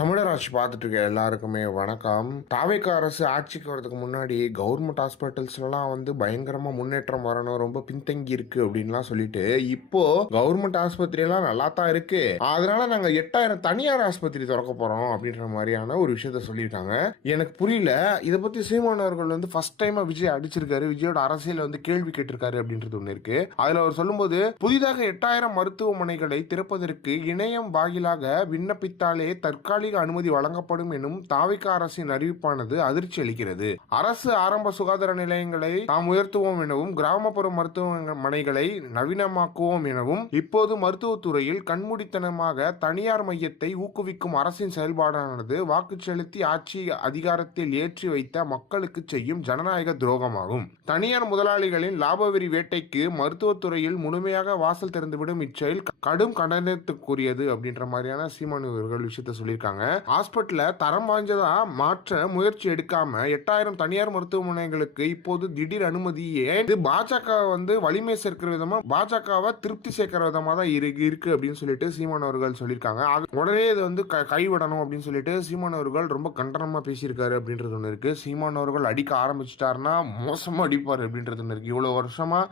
தமிழர் ஆட்சி பார்த்துட்டு இருக்க எல்லாருக்குமே வணக்கம். தாவேக அரசு ஆட்சிக்கு வரதுக்கு முன்னாடி கவர்மெண்ட் ஹாஸ்பிட்டல்ஸ்லாம் பயங்கரமா முன்னேற்றம் வரணும், ரொம்ப பின்தங்கி இருக்கு அப்படின்லாம் சொல்லிட்டு இப்போ கவர்மெண்ட் ஆஸ்பத்திரி எல்லாம் நல்லா தான் இருக்கு, அதனால நாங்க 8000 தனியார் ஆஸ்பத்திரி திறக்க போறோம் அப்படின்ற மாதிரியான ஒரு விஷயத்த சொல்லியிருக்காங்க. எனக்கு புரியல. இதை பத்தி சீமான் அவர்கள் ஃபர்ஸ்ட் டைமா விஜய் அடிச்சிருக்காரு, விஜயோட அரசியல் கேள்வி கேட்டிருக்காரு அப்படின்றது ஒண்ணு இருக்கு. அதுல அவர் சொல்லும்போது, புதிதாக 8000 மருத்துவமனைகளை திறப்பதற்கு இணையம் வாயிலாக விண்ணப்பித்தாலே தற்காலிக அனுமதி வழங்கப்படும் எனும் தாவேக அரசின் அறிவிப்பானது அதிர்ச்சி அளிக்கிறது. அரசு ஆரம்ப சுகாதார நிலையங்களை தாம் உயர்த்துவோம் எனவும் கிராமப்புற மருத்துவமனைகளை நவீனமாக்குவோம் எனவும் இப்போது மருத்துவத்துறையில் கண்மூடித்தனமாக தனியார் மையத்தை ஊக்குவிக்கும் அரசின் செயல்பாடானது வாக்கு செலுத்தி ஆட்சி அதிகாரத்தில் ஏற்றி வைத்த மக்களுக்கு செய்யும் ஜனநாயக துரோகமாகும். தனியார் முதலாளிகளின் லாபவெறி வேட்டைக்கு மருத்துவத்துறையில் முழுமையாக வாசல் திறந்துவிடும் இச்செயல் கடும் கண்டனத்துக்குரியது அப்படின்ற மாதிரியான சீமான் இவர்கள் விஷயத்த சொல்லியிருக்காங்க. ஹாஸ்பிட்டல தரம் வாய்ந்ததா மாற்ற முயற்சி எடுக்காம 8000 தனியார் மருத்துவமனைகளுக்கு இப்போது திடீர் அனுமதி இது பாஜக வலிமை சேர்க்கிற விதமா, பாஜகவை திருப்தி சேர்க்கிற விதமா தான் இருக்கு அப்படின்னு சொல்லிட்டு சீமான் அவர்கள் சொல்லியிருக்காங்க. உடனே இது கைவிடணும் அப்படின்னு சொல்லிட்டு சீமான் அவர்கள் ரொம்ப கண்டனமா பேசியிருக்காரு அப்படின்றது ஒண்ணு இருக்கு. சீமான் அவர்கள் அடிக்க ஆரம்பிச்சிட்டாருன்னா மோசமா அடிப்பாரு அப்படின்றது ஒண்ணு இருக்கு. இவ்வளவு வருஷமா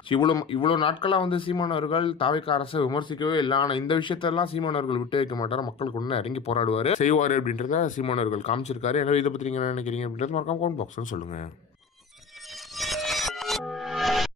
இவ்வளவு நாட்களா சீமான் அவர்கள் தாவேக அரசை விமர்சிக்கவே இல்லை. ஆனா இந்த விஷயத்தெல்லாம் சீமான் அவர்கள் விட்டு வைக்க மாட்டாரு, மக்களுக்கு ஒண்ணு இறங்கி போராடுவாரு, செய்வாரு அப்படின்றத சீமான் அவர்கள் காமிச்சிருக்காரு. எனவே இதை பத்தி நீங்க என்ன நினைக்கிறீங்க அப்படின்றது மறக்காம கமெண்ட் பாக்ஸ்ல சொல்லுங்க.